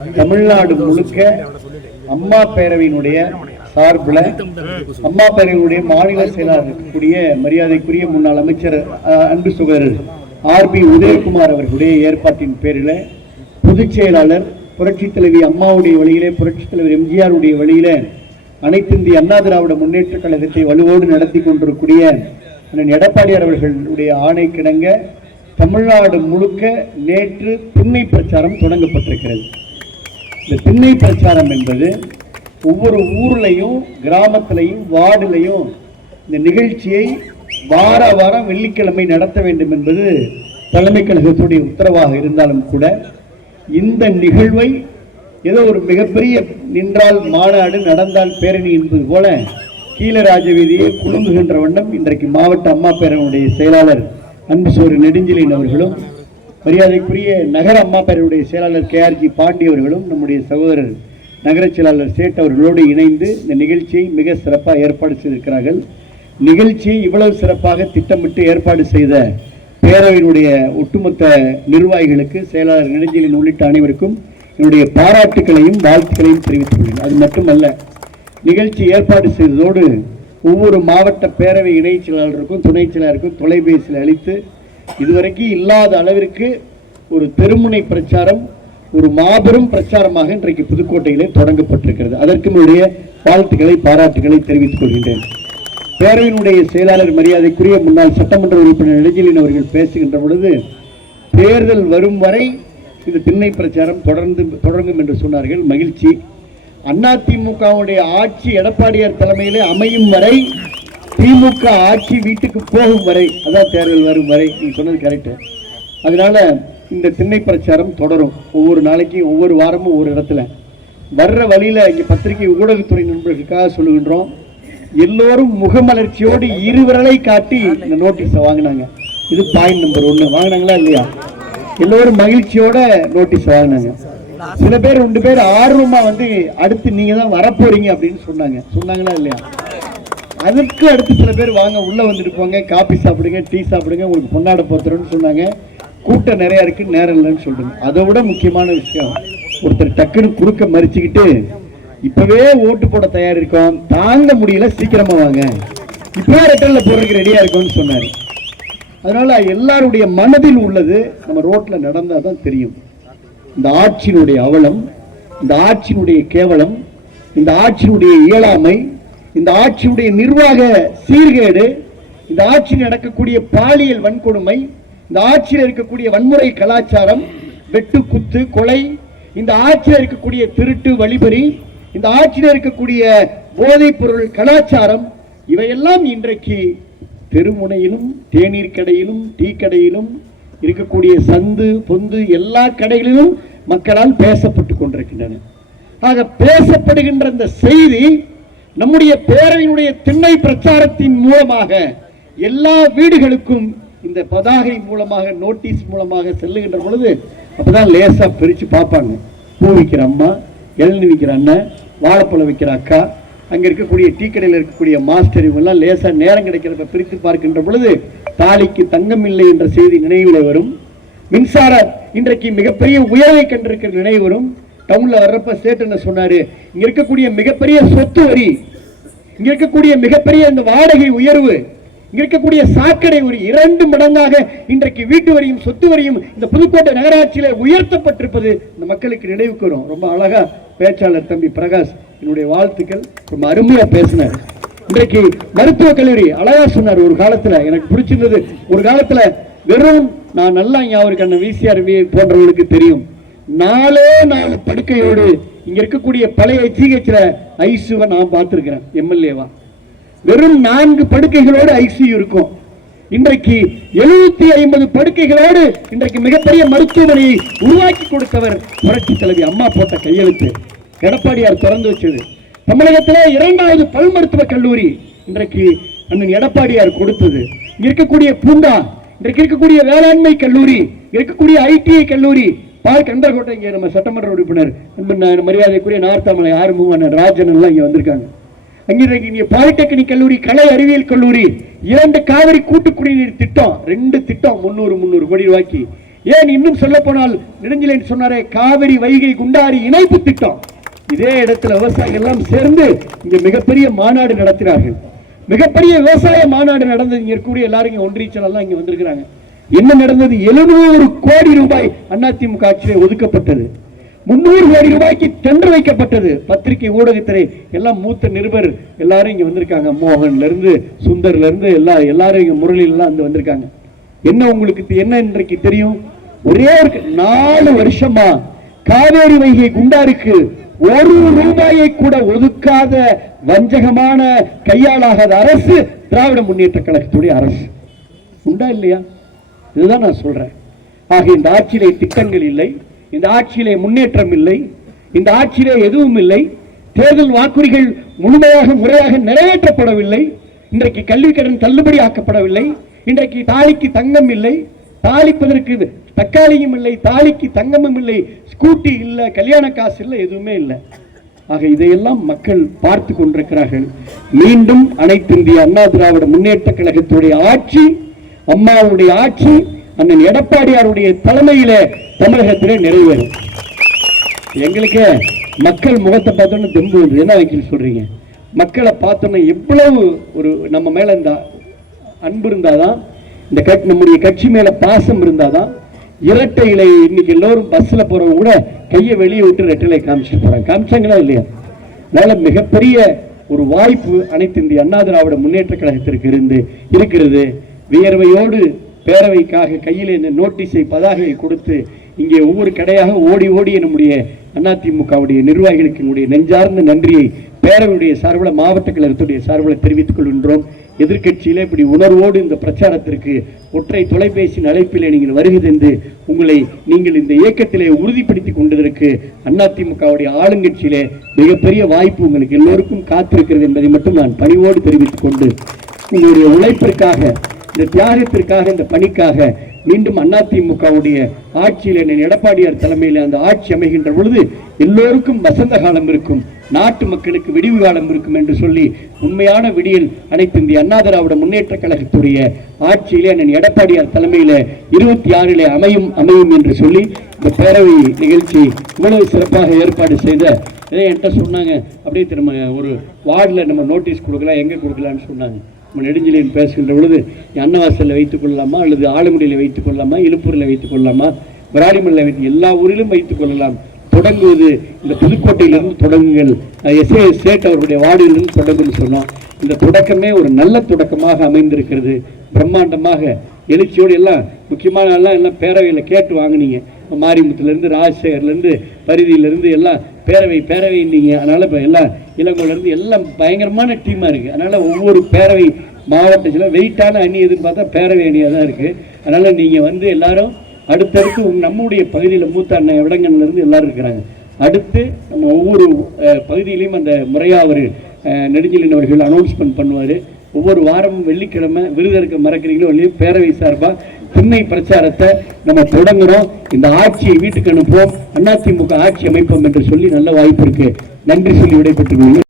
தமிழ்நாடு முழுக்க அம்மா பேரவையினுடைய சார்பில் அம்மா பேரவையினுடைய மாநில செயலாளர் இருக்கக்கூடிய மரியாதைக்குரிய முன்னாள் அமைச்சர் அன்பு சுகர் ஆர் பி உதயகுமார் அவர்களுடைய ஏற்பாட்டின் பேரில் பொதுச் செயலாளர் புரட்சித் தலைவி அம்மாவுடைய வழியிலே புரட்சித் தலைவர் எம்ஜிஆருடைய வழியில அனைத்து இந்திய அண்ணா திராவிட முன்னேற்ற கழகத்தை வலுவோடு நடத்தி கொண்டிருக்கக்கூடிய அண்ணன் எடப்பாடியார் அவர்களுடைய ஆணை கிடங்க தமிழ்நாடு முழுக்க நேற்று திண்ணை பிரச்சாரம் தொடங்கப்பட்டிருக்கிறது. இந்த திண்ணை பிரச்சாரம் என்பது ஒவ்வொரு ஊர்லையும் கிராமத்திலையும் வார்டுலையும் இந்த நிகழ்ச்சியை வார வாரம் வெள்ளிக்கிழமை நடத்த வேண்டும் என்பது தலைமை கழகத்துடைய உத்தரவாக இருந்தாலும் கூட இந்த நிகழ்வை ஏதோ ஒரு மிகப்பெரிய நின்றால் மாநாடு நடந்தால் பேரணி என்பது போல கீழ ராஜவீதியை குழுங்குகின்ற வண்ணம் இன்றைக்கு மாவட்ட அம்மா பேரனுடைய செயலாளர் அன்பு சோறு நெடுஞ்செழியன் அவர்களும் மரியாதைக்குரிய நகர அம்மா பேரவையுடைய செயலாளர் கேஆர்ஜி பாண்டி அவர்களும் நம்முடைய சகோதரர் நகர செயலாளர் சேட் அவர்களோடு இணைந்து இந்த நிகழ்ச்சியை மிக சிறப்பாக ஏற்பாடு செய்திருக்கிறார்கள். நிகழ்ச்சியை இவ்வளவு சிறப்பாக திட்டமிட்டு ஏற்பாடு செய்த பேரவையினுடைய ஒட்டுமொத்த நிர்வாகிகளுக்கு செயலாளர் நெடுஞ்சலின் உள்ளிட்ட அனைவருக்கும் என்னுடைய பாராட்டுக்களையும் வாழ்த்துக்களையும் தெரிவித்துள்ளேன் அது மட்டுமல்ல நிகழ்ச்சி ஏற்பாடு செய்ததோடு ஒவ்வொரு மாவட்ட பேரவை இணைச் செயலாளருக்கும் துணைச் செயலாளருக்கும் தொலைபேசியில் அளித்து இதுவரைக்கும் இல்லாத அளவிற்கு ஒரு தெருமுனை பிரச்சாரம் ஒரு மாபெரும் பிரச்சாரமாக இன்றைக்கு புதுக்கோட்டையிலே தொடங்கப்பட்டிருக்கிறது. அதற்கு என்னுடைய வாழ்த்துக்களை பாராட்டுகளை தெரிவித்துக் கொள்கின்றேன். பேரவையினுடைய செயலாளர் மரியாதைக்குரிய முன்னாள் சட்டமன்ற உறுப்பினர் நெடுஞ்செழியன் அவர்கள் பேசுகின்ற பொழுது தேர்தல் வரும் வரை இந்த திண்ணை பிரச்சாரம் தொடர்ந்து தொடங்கும் என்று சொன்னார்கள். மகிழ்ச்சி. அதிமுகவுடைய ஆட்சி எடப்பாடியார் தலைமையிலே அமையும் வரை திமுக ஆட்சி வீட்டுக்கு போகும் வரை அதான் தேர்தல் வரும் வரை நீங்க சொன்னது கரெக்டு அதனால இந்த திண்ணை பிரச்சாரம் தொடரும். ஒவ்வொரு நாளைக்கும் ஒவ்வொரு வாரமும் ஒவ்வொரு இடத்துல. வர்ற வழியில் இங்கே பத்திரிகை ஊடகத்துறை நண்பர்களுக்காக சொல்லுகின்றோம். எல்லோரும் முகமலர்ச்சியோடு இருவிரலை காட்டி இந்த நோட்டீஸை வாங்கினாங்க. இது பாயிண்ட் நம்பர் ஒன்று வாங்கினாங்களா இல்லையா? எல்லோரும் மகிழ்ச்சியோட நோட்டீஸ் வாங்கினாங்க. சில பேர் ரெண்டு பேர் ஆர்வமாக வந்து அடுத்து நீங்கள் தான் வரப்போறீங்க அப்படின்னு சொன்னாங்க. சொன்னாங்களா இல்லையா? அதற்கு அடுத்து சில பேர் வாங்க உள்ள வந்துட்டு போங்க காபி சாப்பிடுங்க டீ சாப்பிடுங்க உங்களுக்கு கொண்டாட போத்துறோன்னு சொன்னாங்க. கூட்டம் நிறைய இருக்கு நேரம் இல்லைன்னு சொல்றாங்க அதை விட முக்கியமான விஷயம் ஒருத்தர் டக்குன்னு குறுக்க மறிச்சுக்கிட்டு இப்பவே ஓட்டு போட தயார் இருக்கோம் தாங்க முடியல சீக்கிரமா வாங்க. இப்பவே ரிட்டர்ன்ல போடுறதுக்கு ரெடியா இருக்கோம்னு சொன்னாரு. அதனால எல்லாருடைய மனதில் உள்ளது நம்ம ரோட்ல நடந்தால் தான் தெரியும். இந்த ஆட்சியினுடைய அவலம் இந்த ஆட்சியினுடைய கேவலம் இந்த ஆட்சியினுடைய இயலாமை இந்த ஆட்சியுடைய நிர்வாக சீர்கேடு இந்த ஆட்சியில் நடக்கக்கூடிய பாலியல் வன்கொடுமை இந்த ஆட்சியில் இருக்கக்கூடிய வன்முறை கலாச்சாரம் வெட்டு குத்து கொலை இந்த ஆட்சியில் இருக்கக்கூடிய திருட்டு வழிபறி இந்த ஆட்சியில் இருக்கக்கூடிய போதைப் பொருள் கலாச்சாரம் இவையெல்லாம் இன்றைக்கு தெருமுனையிலும் தேநீர் கடையிலும் டீ கடையிலும் இருக்கக்கூடிய சந்து பொந்து எல்லா கடைகளிலும் மக்களால் பேசப்பட்டு கொண்டிருக்கின்றன. ஆக பேசப்படுகின்ற இந்த செய்தி நம்முடைய பேரவையினுடைய திண்ணை பிரச்சாரத்தின் மூலமாக எல்லா வீடுகளுக்கும் இந்த பதாகை மூலமாக நோட்டீஸ் மூலமாக செல்லுகின்ற பொழுது அப்பதான் லேசா பிரிச்சு பார்ப்பாங்க. பூ விற்கிற அம்மா இளநீ விற்கிற அண்ணன் வாழைப்பழம் விற்கிற அக்கா அங்க இருக்கக்கூடிய டீ கடையில் இருக்கக்கூடிய மாஸ்டர் இவங்கெல்லாம் லேசா நேரம் கிடைக்கிறப்ப பிரித்து பார்க்கின்ற பொழுது தாலிக்கு தங்கம் இல்லை என்ற செய்தி நினைவில் வரும். மின்சார இன்றைக்கு மிகப்பெரிய உயர்வை கண்டிருக்கிற நினைவு வரும். டவுன்ல வர்றப்ப சேட்டு என்ன சொன்னாரு இங்க இருக்கக்கூடிய மிகப்பெரிய சொத்து வரி இங்க இருக்கக்கூடிய மிகப்பெரிய இந்த வாடகை உயர்வு இங்க இருக்கக்கூடிய சாக்கடை ஒரு இரண்டு மடங்காக இன்றைக்கு வீட்டு வரியும் சொத்து வரியும் இந்த புதுக்கோட்டை நகராட்சியில உயர்த்தப்பட்டிருப்பது இந்த மக்களுக்கு நினைவுக்கு ரொம்ப அழகா பேச்சாளர் தம்பி பிரகாஷ் என்னுடைய வாழ்த்துக்கள். ரொம்ப அருமையா பேசினார். இன்றைக்கு மருத்துவக் கல்லூரி அழகா சொன்னார் ஒரு காலத்துல. எனக்கு பிடிச்சிருந்தது. ஒரு காலத்துல வெறும் நான் நல்லா அவருக்கு அந்த விசிஆர் போன்றவர்களுக்கு தெரியும். நாலே நாலு படுக்கையோடு இங்க இருக்கக்கூடிய பழைய ஜிஹெச்ல ஐசியூவை நான் பார்த்துருக்கிறேன் எம்எல்ஏவா வெறும் நான்கு படுக்கைகளோடு ஐசியூ இருக்கும். இன்றைக்கு எழுநூத்தி ஐம்பது படுக்கைகளோடு இன்றைக்கு மிகப்பெரிய மருத்துவமனையை உருவாக்கி கொடுத்தவர் புரட்சி தலைவி அம்மா போட்ட கையெழுத்து. எடப்பாடியார் திறந்து வச்சது. தமிழகத்திலே இரண்டாவது பல் மருத்துவக் கல்லூரி இன்றைக்கு அண்ணன் எடப்பாடியார் கொடுத்தது. இருக்கக்கூடிய பூங்கா இன்றைக்கு இருக்கக்கூடிய வேளாண்மை கல்லூரி இருக்கக்கூடிய ஐடிஐ கல்லூரி பால் கந்தர்கோட்டை இங்கே நம்ம சட்டமன்ற உறுப்பினர் மரியாதைக்குரிய நார்த்தாமலை ஆறுமுகன் ராஜன் எல்லாம் இங்கே வந்திருக்காங்க. அங்கே இன்றைக்கு பாலிடெக்னிக் கல்லூரி கலை அறிவியல் கல்லூரி இரண்டு காவிரி கூட்டு குடிநீர் திட்டம் ரெண்டு திட்டம் முந்நூறு முந்நூறு கோடி ரூபாய்க்கு. ஏன் இன்னும் சொல்ல போனால் நெடுஞ்சிலேன் சொன்னாரே காவிரி வைகை குண்டாரி இணைப்பு திட்டம். இதே இடத்துல விவசாயிகள் எல்லாம் சேர்ந்து இங்க மிகப்பெரிய மாநாடு நடத்தினார்கள். மிகப்பெரிய விவசாய மாநாடு நடந்தது இங்க இருக்கக்கூடிய எல்லாரும் இங்க ஒன்றியச்சல் எல்லாம் இங்க வந்திருக்கிறாங்க. என்ன நடந்தது? எழுநூறு கோடி ரூபாய் அதிமுக ஆட்சியிலே ஒதுக்கப்பட்டது. முன்னூறு கோடி ரூபாய்க்கு டெண்டர் வைக்கப்பட்டது. பத்திரிகை ஊடகத்துறை எல்லாம் மூத்த நிருபர் எல்லாரும் இங்க வந்திருக்காங்க. மோகன்ல இருந்து சுந்தர்ல இருந்து எல்லா எல்லாரும் இங்க முரளில எல்லாம் வந்து வந்திருக்காங்க. என்ன உங்களுக்கு என்ன இன்றைக்கு தெரியும்? ஒரே ஒரு நாலு வருஷமா காவேரி வைகை குண்டாருக்கு ஒரு ரூபாயை கூட ஒதுக்காத வஞ்சகமான கையாளாகாத அரசு திராவிட முன்னேற்ற கழகத்துடைய அரசு. உண்டா இல்லையா? இதுதான் நான் சொல்றேன். ஆக இந்த ஆட்சியிலே திட்டங்கள் இல்லை இந்த ஆட்சியிலே முன்னேற்றம் இல்லை இந்த ஆட்சியிலே எதுவும் இல்லை தேர்தல் வாக்குறுதிகள் முழுமையாக முறையாக நிறைவேற்றப்படவில்லை இன்றைக்கு கல்வி கடன் தள்ளுபடி ஆக்கப்படவில்லை இன்றைக்கு தாலிக்கு தங்கம் இல்லை தாளிப்பதற்கு தக்காளியும் இல்லை தாலிக்கு தங்கமும் இல்லை ஸ்கூட்டி இல்லை கல்யாண காசு இல்லை எதுவுமே இல்லை. ஆக இதையெல்லாம் மக்கள் பார்த்து கொண்டிருக்கிறார்கள். மீண்டும் அனைத்து இந்திய அண்ணா திராவிட முன்னேற்ற கழகத்துடைய ஆட்சி அம்மாவுடைய ஆட்சி அண்ணன் எடப்பாடியாருடைய தலைமையில தமிழகத்திலே நிறைவேறும். எங்களுக்கு மக்கள் முகத்தை பார்த்தோன்னு தெம்பு வந்து என்ன சொல்றீங்க? மக்களை பார்த்தோன்னா எவ்வளவு ஒரு நம்ம மேல இந்த அன்பு இருந்தாதான் இந்த கட் நம்முடைய கட்சி மேல பாசம் இருந்தாதான் இரட்டை இலை இன்னைக்கு எல்லோரும் பஸ்ல போறவங்க கூட கையை வெளியே விட்டு ரெட்டை காமிச்சிட்டு போறாங்க. காமிச்சாங்களா இல்லையா? அதனால மிகப்பெரிய ஒரு வாய்ப்பு அனைத்து இந்திய அண்ணா திராவிட முன்னேற்ற கழகத்திற்கு இருந்து இருக்கிறது. வியர்வையோடு பேரவைக்காக கையில் இந்த நோட்டீஸை பதாகையை கொடுத்து இங்கே ஒவ்வொரு கடையாக ஓடி ஓடி நம்முடைய அதிமுகவுடைய நிர்வாகிகளுக்கு என்னுடைய நெஞ்சார்ந்த நன்றியை பேரவையுடைய சார்பில் மாவட்ட கழகத்துடைய சார்பில் தெரிவித்துக் கொள்கின்றோம். எதிர்க்கட்சியிலே இப்படி உணர்வோடு இந்த பிரச்சாரத்திற்கு ஒற்றை தொலைபேசி அழைப்பிலே நீங்கள் வருகை தந்து உங்களை நீங்கள் இந்த இயக்கத்திலே உறுதிப்படுத்தி கொண்டதற்கு அதிமுகவுடைய ஆளுங்கட்சியிலே மிகப்பெரிய வாய்ப்பு உங்களுக்கு எல்லோருக்கும் காத்திருக்கிறது என்பதை மட்டும் நான் பணிவோடு தெரிவித்துக் கொண்டு உங்களுடைய உழைப்பிற்காக இந்த தியாகத்திற்காக இந்த பணிக்காக மீண்டும் அதிமுகவுடைய ஆட்சியில் என் எடப்பாடியார் தலைமையில் அந்த ஆட்சி அமைகின்ற பொழுது எல்லோருக்கும் வசந்த காலம் இருக்கும் நாட்டு மக்களுக்கு விடிவு காலம் இருக்கும் என்று சொல்லி உண்மையான விடியல் அனைத்து இந்திய அண்ணா திராவிட முன்னேற்ற கழகத்துடைய ஆட்சியிலே அண்ணன் எடப்பாடியார் தலைமையில் இருபத்தி ஆறிலே அமையும் அமையும் என்று சொல்லி இந்த பேரவை நிகழ்ச்சி இவ்வளவு சிறப்பாக ஏற்பாடு செய்த இதை என்கிட்ட சொன்னாங்க. அப்படியே திரும்ப ஒரு வார்டில் நம்ம நோட்டீஸ் கொடுக்கலாம் எங்கே கொடுக்கலாம்னு சொன்னாங்க. நெடுஞ்செழியன் பேசுகின்ற பொழுது அன்னவாசலில் வைத்துக் கொள்ளலாமா? அல்லது ஆலங்குடியில் வைத்துக் கொள்ளலாமா? இலுப்பூரில் வைத்துக் கொள்ளலாமா? விராலிமல்ல வைத்து எல்லா ஊரிலும் வைத்துக் கொள்ளலாம். தொடங்குவது இந்த புதுக்கோட்டையிலிருந்து தொடங்குங்கள். எஸ்ஏ ஸ்டேட் அவருடைய வார்டிலிருந்து தொடங்குன்னு சொன்னோம். இந்த தொடக்கமே ஒரு நல்ல தொடக்கமாக அமைந்திருக்கிறது. பிரம்மாண்டமாக எழுச்சியோடு எல்லாம் முக்கியமான எல்லாம் எல்லாம் பேரவையில் கேட்டு வாங்குனீங்க. மாரிமுத்துலேருந்து ராஜசேகர்லேருந்து பரிதியிலேருந்து எல்லாம் பேரவை பேரவைன்னீங்க அதனால் இப்போ எல்லாம் இளங்கோலேருந்து எல்லாம் பயங்கரமான டீமாக இருக்குது அதனால் ஒவ்வொரு பேரவை மாவட்டத்தில் வெயிட்டான அணி எதுன்னு பார்த்தா பேரவை அணியாக தான் இருக்குது அதனால் நீங்கள் வந்து எல்லாரும் அடுத்தடுத்து நம்முடைய பகுதியில் மூத்த அண்ணன் விடங்கன்ல இருந்து எல்லாரும் இருக்கிறாங்க. அடுத்து நம்ம ஒவ்வொரு பகுதியிலையும் அந்த முறையாக அவர் நெடுஞ்சலின் அவர்கள் அனௌன்ஸ்மெண்ட் பண்ணுவார். ஒவ்வொரு வாரமும் வெள்ளிக்கிழமை விருதற்கு மறக்கிறீங்களோ இல்லையோ பேரவை சார்பாக திண்ணை பிரச்சாரத்தை நம்ம தொடங்குறோம். இந்த ஆட்சியை வீட்டுக்கு அனுப்புவோம். அதிமுக ஆட்சி அமைப்போம் என்று சொல்லி நல்ல வாய்ப்பு இருக்கு. நன்றி சொல்லி விடைபெற்றுக் கொள்கிறேன்.